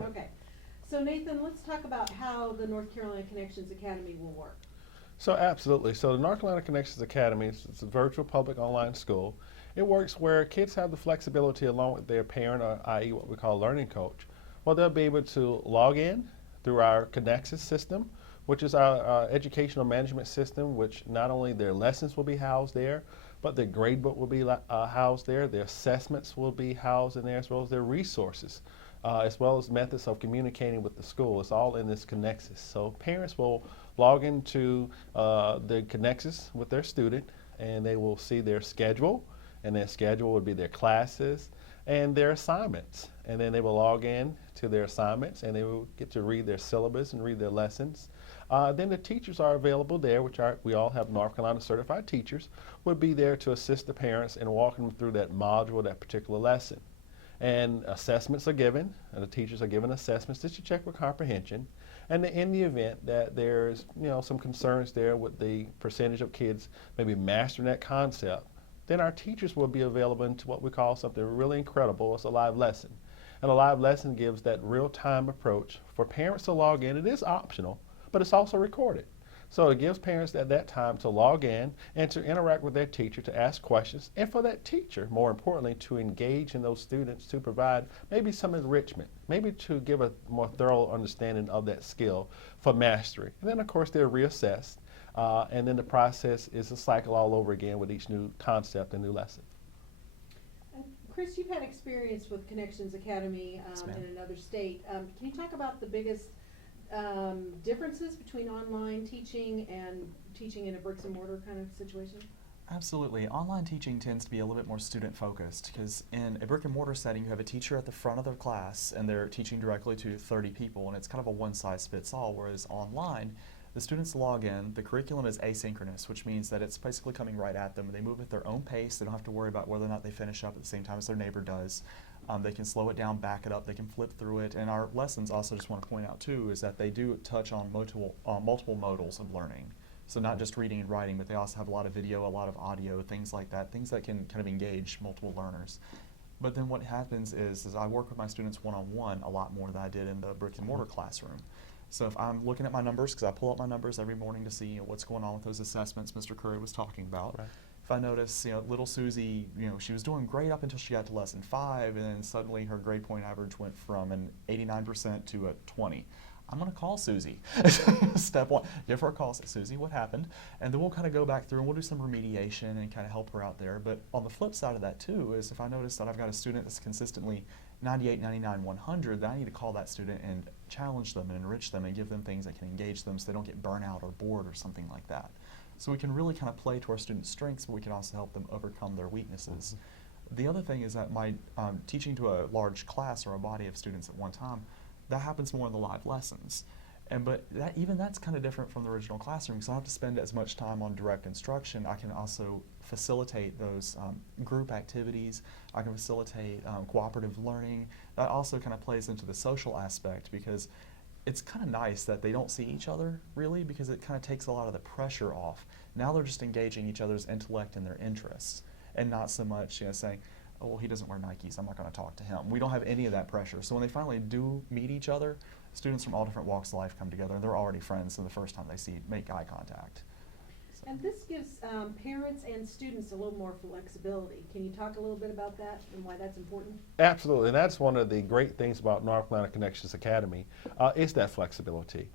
Okay. So Nathan, let's talk about how the North Carolina Connections Academy will work. So absolutely. So the North Carolina Connections Academy is it's a virtual public online school. It works where kids have the flexibility along with their parent, or i.e. what we call learning coach. Well, they'll be able to log in through our Connexus system, which is our educational management system, which not only their lessons will be housed there, but their gradebook will be housed there, their assessments will be housed in there, as well as their resources, as well as methods of communicating with the school. It's all in this Connexus. So parents will log into the Connexus with their student, and they will see their schedule, and their schedule would be their classes and their assignments. And then they will log in to their assignments, and they will get to read their syllabus and read their lessons. Then the teachers are available there, which are, we all have North Carolina certified teachers, would be there to assist the parents in walking them through that module, that particular lesson. And assessments are given, and the teachers are given assessments just to check for comprehension. And in the event that there's some concerns there with the percentage of kids maybe mastering that concept, then our teachers will be available into what we call something really incredible. It's a live lesson. And a live lesson gives that real-time approach for parents to log in. It is optional, but it's also recorded. So it gives parents at that time to log in and to interact with their teacher, to ask questions, and for that teacher, more importantly, to engage in those students, to provide maybe some enrichment, maybe to give a more thorough understanding of that skill for mastery. And then, of course, they're reassessed, and then the process is a cycle all over again with each new concept and new lesson. And Chris, you've had experience with Connections Academy Yes, in ma'am. another state. Can you talk about the biggest differences between online teaching and teaching in a bricks and mortar kind of situation? Absolutely. Online teaching tends to be a little bit more student focused because in a brick and mortar setting, you have a teacher at the front of the class and they're teaching directly to 30 people, and it's kind of a one size fits all. Whereas online, the students log in, the curriculum is asynchronous, which means that it's basically coming right at them. They move at their own pace. They don't have to worry about whether or not they finish up at the same time as their neighbor does. They can slow it down, back it up, they can flip through it. And our lessons also, just want to point out too, is that they do touch on multiple modals of learning. So not just reading and writing, but they also have a lot of video, a lot of audio, things like that, things that can kind of engage multiple learners. But then what happens is I work with my students one-on-one a lot more than I did in the brick and mortar classroom. So if I'm looking at my numbers, because I pull up my numbers every morning to see what's going on with those assessments Mr. Currie was talking about. Right. If I notice, little Susie, she was doing great up until she got to lesson 5, and then suddenly her grade point average went from an 89% to a 20. I'm going to call Susie. Step one, give her a call, say, Susie, what happened? And then we'll kind of go back through and we'll do some remediation and kind of help her out there. But on the flip side of that too is if I notice that I've got a student that's consistently 98, 99, 100, then I need to call that student and challenge them and enrich them and give them things that can engage them so they don't get burnout or bored or something like that. So we can really kind of play to our students' strengths, but we can also help them overcome their weaknesses. The other thing is that my teaching to a large class or a body of students at one time, that happens more in the live lessons. But that's kind of different from the original classroom because I don't have to spend as much time on direct instruction. I can also facilitate those group activities. I can facilitate cooperative learning. That also kind of plays into the social aspect because it's kind of nice that they don't see each other really because it kind of takes a lot of the pressure off. Now they're just engaging each other's intellect and their interests and not so much saying, oh, well, he doesn't wear Nikes, I'm not going to talk to him. We don't have any of that pressure. So when they finally do meet each other, students from all different walks of life come together and they're already friends so the first time they make eye contact. So. And this gives parents and students a little more flexibility. Can you talk a little bit about that and why that's important? Absolutely, and that's one of the great things about North Carolina Connections Academy is that flexibility.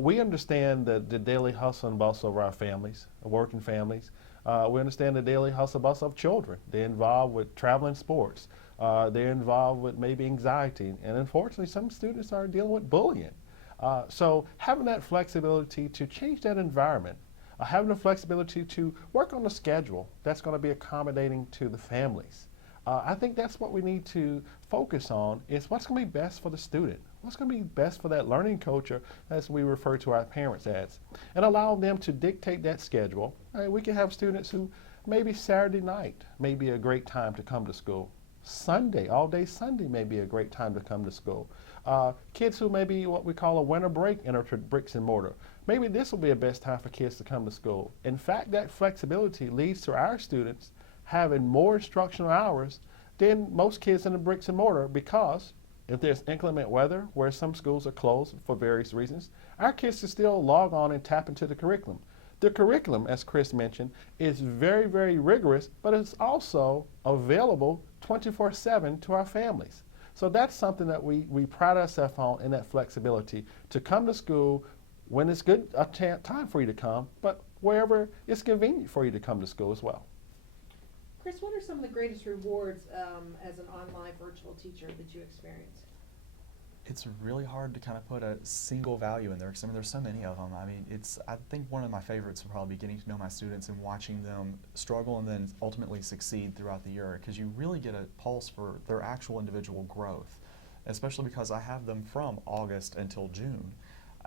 We understand the daily hustle and bustle of our families, working families. We understand the daily hustle and bustle of children. They're involved with traveling sports. They're involved with maybe anxiety, and unfortunately some students are dealing with bullying. So having that flexibility to change that environment, having the flexibility to work on a schedule that's going to be accommodating to the families. I think that's what we need to focus on is what's going to be best for the student. What's going to be best for that learning coach, or as we refer to our parents as, and allow them to dictate that schedule. We can have students who maybe Saturday night may be a great time to come to school. Sunday, all day Sunday may be a great time to come to school. Kids who may be what we call a winter break in our bricks and mortar. Maybe this will be a best time for kids to come to school. In fact, that flexibility leads to our students having more instructional hours than most kids in the bricks and mortar because If there's inclement weather where some schools are closed for various reasons, our kids can still log on and tap into the curriculum. The curriculum, as Chris mentioned, is very, very rigorous, but it's also available 24/7 to our families. So that's something that we pride ourselves on, in that flexibility to come to school when it's good time for you to come, but wherever it's convenient for you to come to school as well. Chris, what are some of the greatest rewards as an online virtual teacher that you experience? It's really hard to kind of put a single value in there because I mean there's so many of them. I mean I think one of my favorites would probably be getting to know my students and watching them struggle and then ultimately succeed throughout the year, because you really get a pulse for their actual individual growth, especially because I have them from August until June.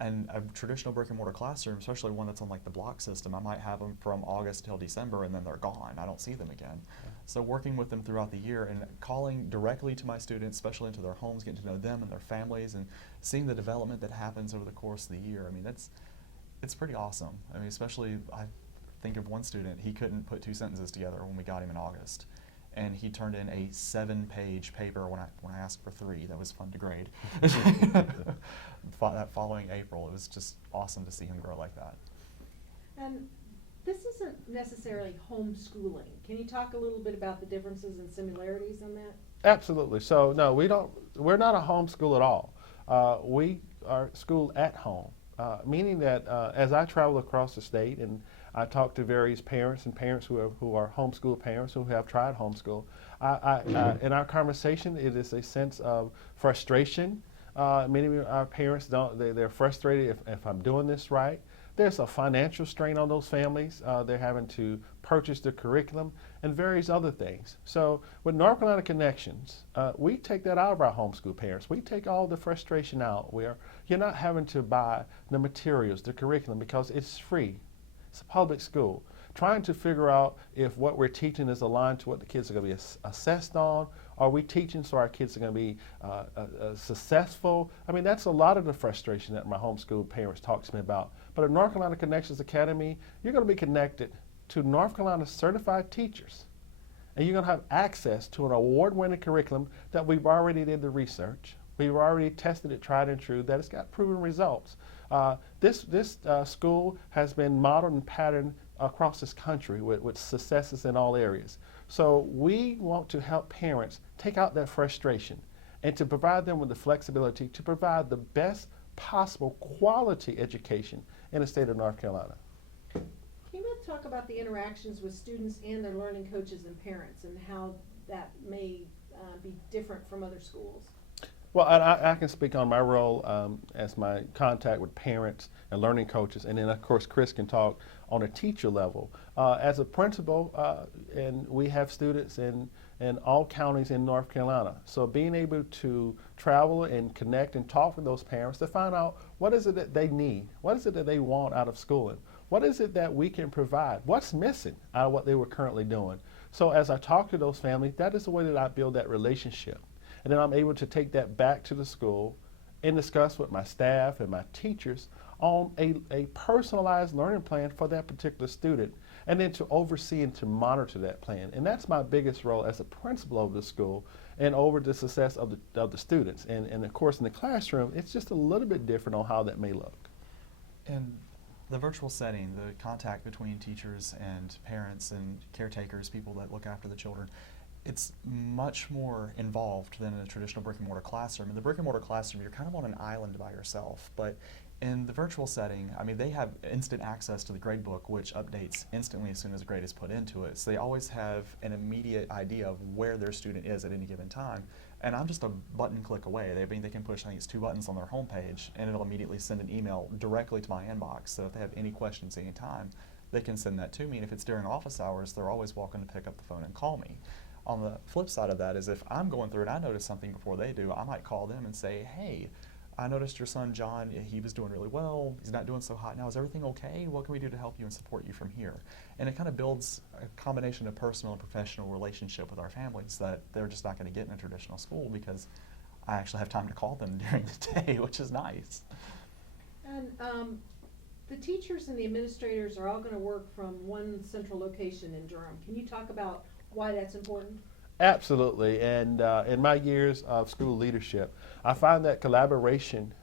And a traditional brick and mortar classroom, especially one that's on like the block system, I might have them from August till December and then they're gone. I don't see them again. So working with them throughout the year and calling directly to my students, especially into their homes, getting to know them and their families and seeing the development that happens over the course of the year. I mean, it's pretty awesome. I mean, especially I think of one student, he couldn't put 2 sentences together when we got him in August. And he turned in a 7-page paper when I asked for 3. That was fun to grade. That following April, it was just awesome to see him grow like that. And this isn't necessarily homeschooling. Can you talk a little bit about the differences and similarities in that? Absolutely. So no, we're not a homeschool at all. We are school at home, meaning that as I travel across the state and I talk to various parents and parents who are homeschool parents who have tried homeschool, in our conversation, it is a sense of frustration. Many of our parents they're frustrated if I'm doing this right. There's a financial strain on those families. They're having to purchase the curriculum and various other things. So with North Carolina Connections, we take that out of our homeschool parents. We take all the frustration out where you're not having to buy the materials, the curriculum, because it's free. It's a public school. Trying to figure out if what we're teaching is aligned to what the kids are going to be assessed on. Are we teaching so our kids are going to be successful? I mean, that's a lot of the frustration that my homeschool parents talk to me about. But at North Carolina Connections Academy, you're going to be connected to North Carolina certified teachers. And you're going to have access to an award-winning curriculum that we've already did the research. We've already tested it, tried and true, that it's got proven results. This school has been modeled and patterned across this country with successes in all areas. So we want to help parents take out that frustration and to provide them with the flexibility to provide the best possible quality education in the state of North Carolina. Can you both talk about the interactions with students and their learning coaches and parents and how that may be different from other schools? Well, I can speak on my role as my contact with parents and learning coaches, and then of course Chris can talk on a teacher level. As a principal, and we have students in all counties in North Carolina, so being able to travel and connect and talk with those parents to find out what is it that they need, what is it that they want out of schooling, what is it that we can provide, what's missing out of what they were currently doing. So as I talk to those families, that is the way that I build that relationship. And then I'm able to take that back to the school and discuss with my staff and my teachers on a personalized learning plan for that particular student, and then to oversee and to monitor that plan. And that's my biggest role as a principal of the school and over the success of the students. And of course in the classroom, it's just a little bit different on how that may look. And the virtual setting, the contact between teachers and parents and caretakers, people that look after the children, it's much more involved than in a traditional brick and mortar classroom. In the brick and mortar classroom, you're kind of on an island by yourself. But in the virtual setting, I mean, they have instant access to the grade book, which updates instantly as soon as a grade is put into it. So they always have an immediate idea of where their student is at any given time. And I'm just a button click away. They can push, I think it's 2 buttons on their homepage, and it'll immediately send an email directly to my inbox. So if they have any questions anytime, they can send that to me. And if it's during office hours, they're always welcome to pick up the phone and call me. On the flip side of that is if I'm going through and I notice something before they do, I might call them and say, hey, I noticed your son John, he was doing really well, he's not doing so hot now, is everything okay? What can we do to help you and support you from here? And it kind of builds a combination of personal and professional relationship with our families that they're just not going to get in a traditional school, because I actually have time to call them during the day, which is nice. And the teachers and the administrators are all going to work from one central location in Durham. Can you talk about why that's important? Absolutely, and in my years of school leadership, I find that collaboration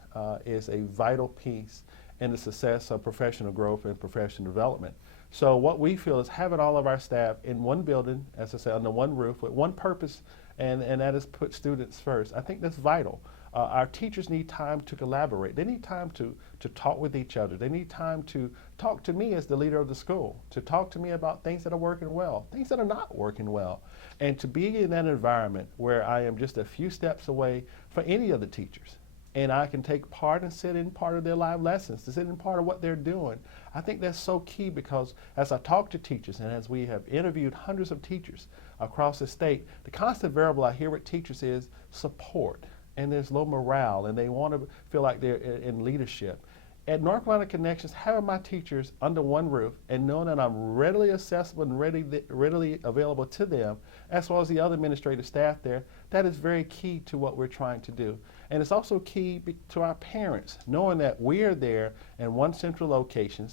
is a vital piece in the success of professional growth and professional development. So what we feel is having all of our staff in one building, as I said, under one roof with one purpose, and that is put students first. I think that's vital. Our teachers need time to collaborate. They need time to talk with each other. They need time to talk to me as the leader of the school, to talk to me about things that are working well, things that are not working well, and to be in that environment where I am just a few steps away from any of the teachers. And I can take part and sit in part of their live lessons, to sit in part of what they're doing. I think that's so key because as I talk to teachers and as we have interviewed hundreds of teachers across the state, the constant variable I hear with teachers is support. And there's low morale and they want to feel like they're in leadership. At North Carolina Connections, having my teachers under one roof and knowing that I'm readily accessible and readily available to them, as well as the other administrative staff there, that is very key to what we're trying to do. And it's also key to our parents, knowing that we are there in one central location,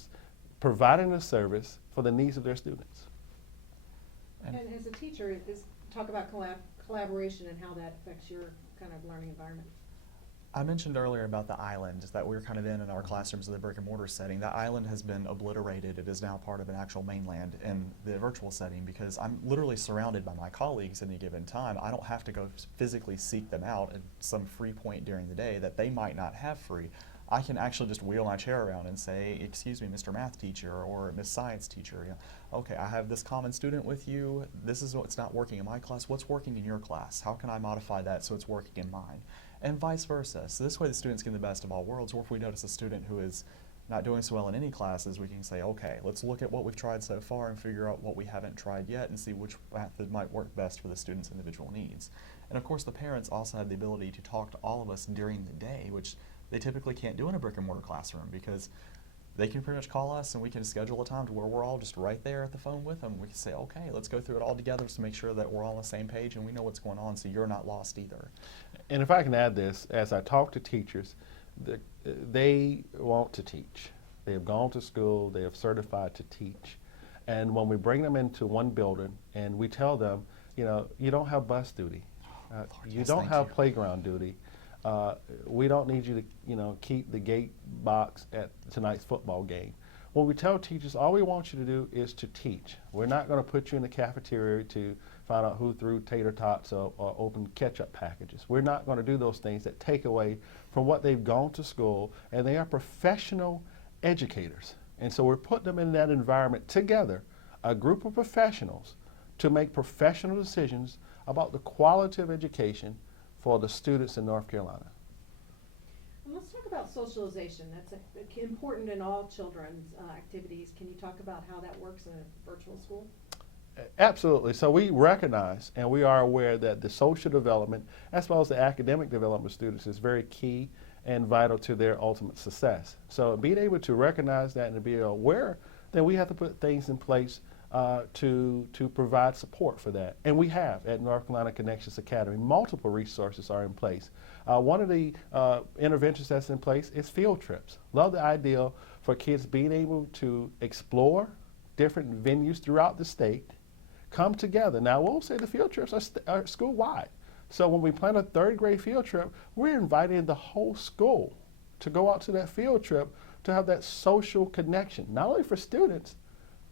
providing a service for the needs of their students. And as a teacher, talk about collaboration and how that affects your kind of learning environment. I mentioned earlier about the island that we're kind of in our classrooms in the brick and mortar setting. That island has been obliterated. It is now part of an actual mainland in the virtual setting because I'm literally surrounded by my colleagues at any given time. I don't have to go physically seek them out at some free point during the day that they might not have free. I can actually just wheel my chair around and say, excuse me, Mr. Math teacher or Miss Science teacher, you know, okay, I have this common student with you. This is what's not working in my class. What's working in your class? How can I modify that so it's working in mine? And vice versa. So this way the students get the best of all worlds, or if we notice a student who is not doing so well in any classes, we can say, okay, let's look at what we've tried so far and figure out what we haven't tried yet and see which method might work best for the student's individual needs. And of course the parents also have the ability to talk to all of us during the day, which they typically can't do in a brick and mortar classroom because they can pretty much call us and we can schedule a time to where we're all just right there at the phone with them. We can say, okay, let's go through it all together to make sure that we're all on the same page and we know what's going on so you're not lost either. And if I can add this, as I talk to teachers, they want to teach. They have gone to school, they have certified to teach. And when we bring them into one building and we tell them, you know, you don't have bus duty, you don't have playground duty, we don't need you to, you know, keep the gate box at tonight's football game. When we tell teachers, all we want you to do is to teach. We're not going to put you in the cafeteria to find out who threw tater tots or open ketchup packages. We're not going to do those things that take away from what they've gone to school, and they are professional educators. And so we're putting them in that environment together, a group of professionals, to make professional decisions about the quality of education for the students in North Carolina. And let's talk about socialization. That's important in all children's activities. Can you talk about how that works in a virtual school? Absolutely. So we recognize and we are aware that the social development as well as the academic development of students is very key and vital to their ultimate success. So being able to recognize that and to be aware that we have to put things in place to provide support for that. And we have at North Carolina Connections Academy. Multiple resources are in place. One of the interventions that's in place is field trips. Love the idea for kids being able to explore different venues throughout the state, come together. Now we'll say the field trips are school-wide. So when we plan a third grade field trip, we're inviting the whole school to go out to that field trip to have that social connection, not only for students,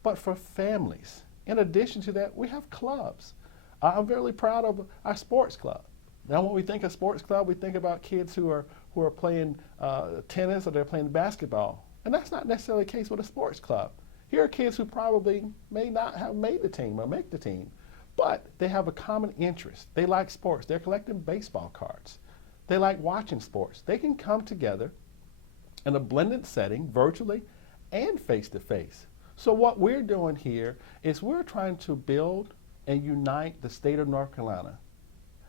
but for families. In addition to that, we have clubs. I'm very proud of our sports club. Now when we think of sports club, we think about kids who are playing tennis or they're playing basketball. And that's not necessarily the case with a sports club. Here are kids who probably may not have made the team or make the team, but they have a common interest. They like sports. They're collecting baseball cards. They like watching sports. They can come together in a blended setting, virtually and face-to-face. So what we're doing here is we're trying to build and unite the state of North Carolina.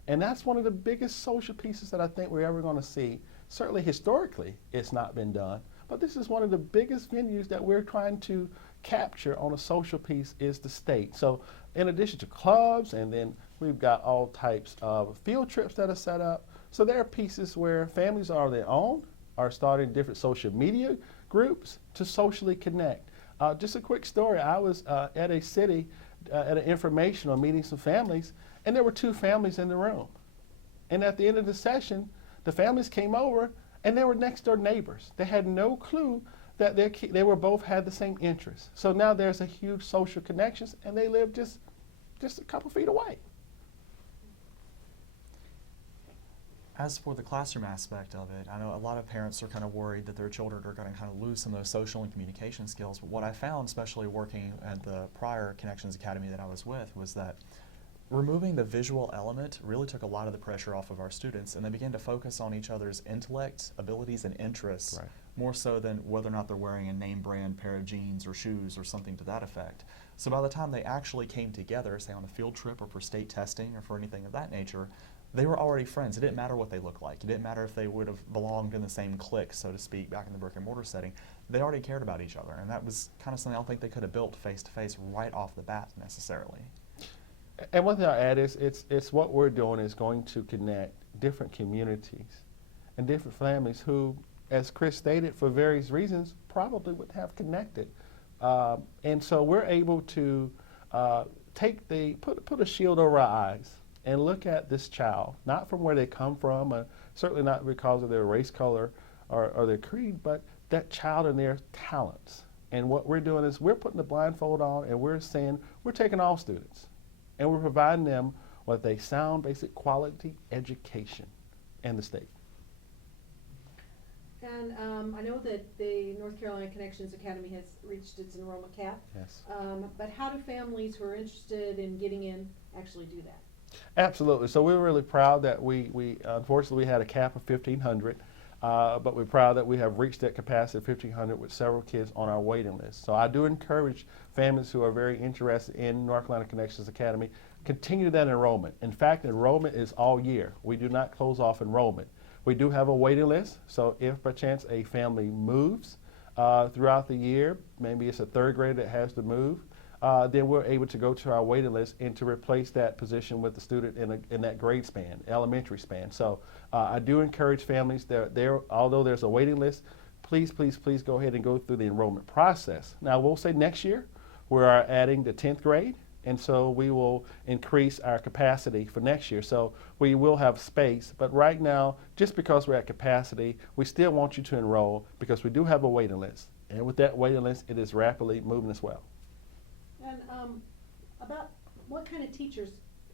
And that's one of the biggest social pieces that I think we're ever going to see. Certainly historically, it's not been done, but this is one of the biggest venues that we're trying to capture on a social piece is the state. So in addition to clubs, and then we've got all types of field trips that are set up. So there are pieces where families are their own, are starting different social media groups to socially connect. Just a quick story. I was at a city at an informational meeting some families, and there were two families in the room. And at the end of the session, the families came over, and they were next door neighbors. They had no clue that they were both had the same interests. So now there's a huge social connections, and they live just a couple feet away. As for the classroom aspect of it, I know a lot of parents are kind of worried that their children are going to kind of lose some of those social and communication skills. But what I found, especially working at the prior Connections Academy that I was with, was that removing the visual element really took a lot of the pressure off of our students, and they began to focus on each other's intellect, abilities, and interests, Right. more so than whether or not they're wearing a name brand pair of jeans or shoes or something to that effect. So by the time they actually came together, say on a field trip or for state testing or for anything of that nature, they were already friends. It didn't matter what they looked like. It didn't matter if they would have belonged in the same clique, so to speak, back in the brick and mortar setting. They already cared about each other, and that was kind of something I don't think they could have built face to face right off the bat necessarily. And one thing I add is it's what we're doing is going to connect different communities and different families who, as Chris stated, for various reasons, probably would have connected. And so we're able to put a shield over our eyes and look at this child, not from where they come from, certainly not because of their race, color, or their creed, but that child and their talents. And what we're doing is we're putting the blindfold on, and we're saying we're taking all students, and we're providing them with a sound, basic, quality education in the state. And I know that the North Carolina Connections Academy has reached its enrollment cap. Yes. But how do families who are interested in getting in actually do that? Absolutely. So we're really proud that we unfortunately we had a cap of 1,500, but we're proud that we have reached that capacity of 1,500 with several kids on our waiting list. So I do encourage families who are very interested in North Carolina Connections Academy, continue that enrollment. In fact, enrollment is all year. We do not close off enrollment. We do have a waiting list, so if by chance a family moves throughout the year, maybe it's a third grader that has to move, then we're able to go to our waiting list and to replace that position with the student in that grade span, elementary span. So I do encourage families that although there's a waiting list, please go ahead and go through the enrollment process. Now we'll say next year we are adding the 10th grade, and so we will increase our capacity for next year. So we will have space, but right now, just because we're at capacity, we still want you to enroll because we do have a waiting list. And with that waiting list, it is rapidly moving as well. And about what kind of teachers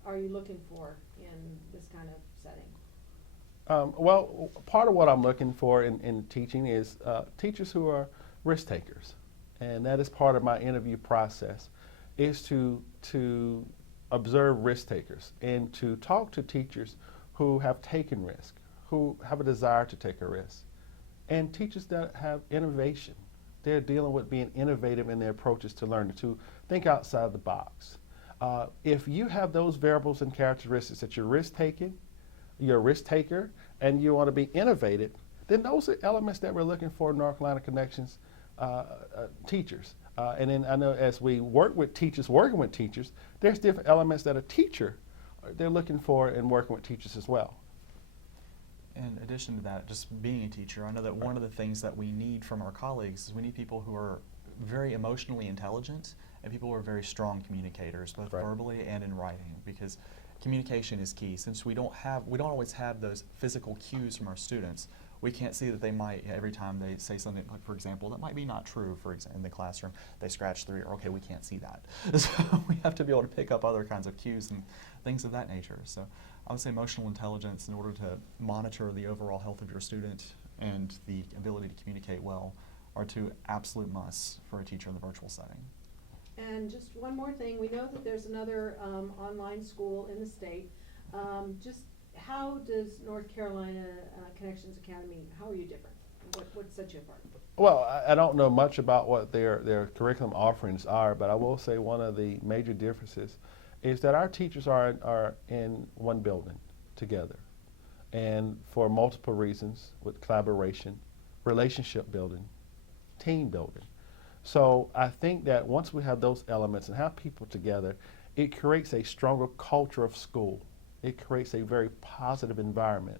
are you looking for in this kind of setting? Well, part of what I'm looking for in teaching is teachers who are risk takers. And that is part of my interview process, is to observe risk takers and to talk to teachers who have taken risk, who have a desire to take a risk, and teachers that have innovation. They're dealing with being innovative in their approaches to learning, to think outside the box. If you have those variables and characteristics that you're risk-taking, you're a risk taker, and you want to be innovative, then those are elements that we're looking for in North Carolina Connections teachers. And then I know as we working with teachers, there's different elements that a teacher, they're looking for in working with teachers as well. In addition to that, just being a teacher, I know that one of the things that we need from our colleagues is we need people who are very emotionally intelligent and people who are very strong communicators, both Right. verbally and in writing, because communication is key. Since we don't always have those physical cues from our students, we can't see that they might, every time they say something, like for example, that might be not true, for example, in the classroom, they scratch their ear. Okay, we can't see that. So we have to be able to pick up other kinds of cues and things of that nature. So I would say emotional intelligence, in order to monitor the overall health of your student and the ability to communicate well, are two absolute musts for a teacher in the virtual setting. And just one more thing, we know that there's another online school in the state. Just how does North Carolina Connections Academy, how are you different? What sets you apart? Well, I don't know much about what their curriculum offerings are, but I will say one of the major differences is that our teachers are in one building together, and for multiple reasons, with collaboration, relationship building, team building. So I think that once we have those elements and have people together, it creates a stronger culture of school. It creates a very positive environment.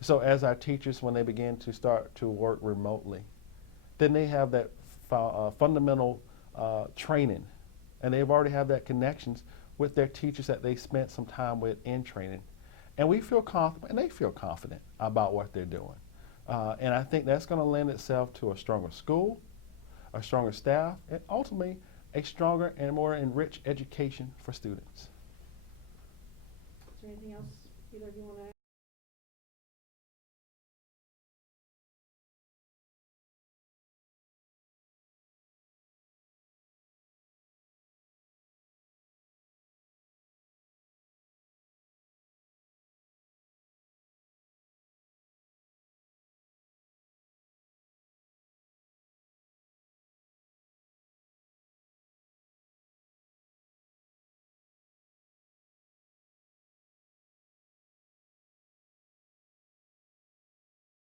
So as our teachers, when they begin to start to work remotely, then they have that fundamental training, and they've already have that connections with their teachers that they spent some time with in training. And we feel confident, and they feel confident about what they're doing. And I think that's going to lend itself to a stronger school, a stronger staff, and ultimately a stronger and more enriched education for students. Is there anything else either of you want to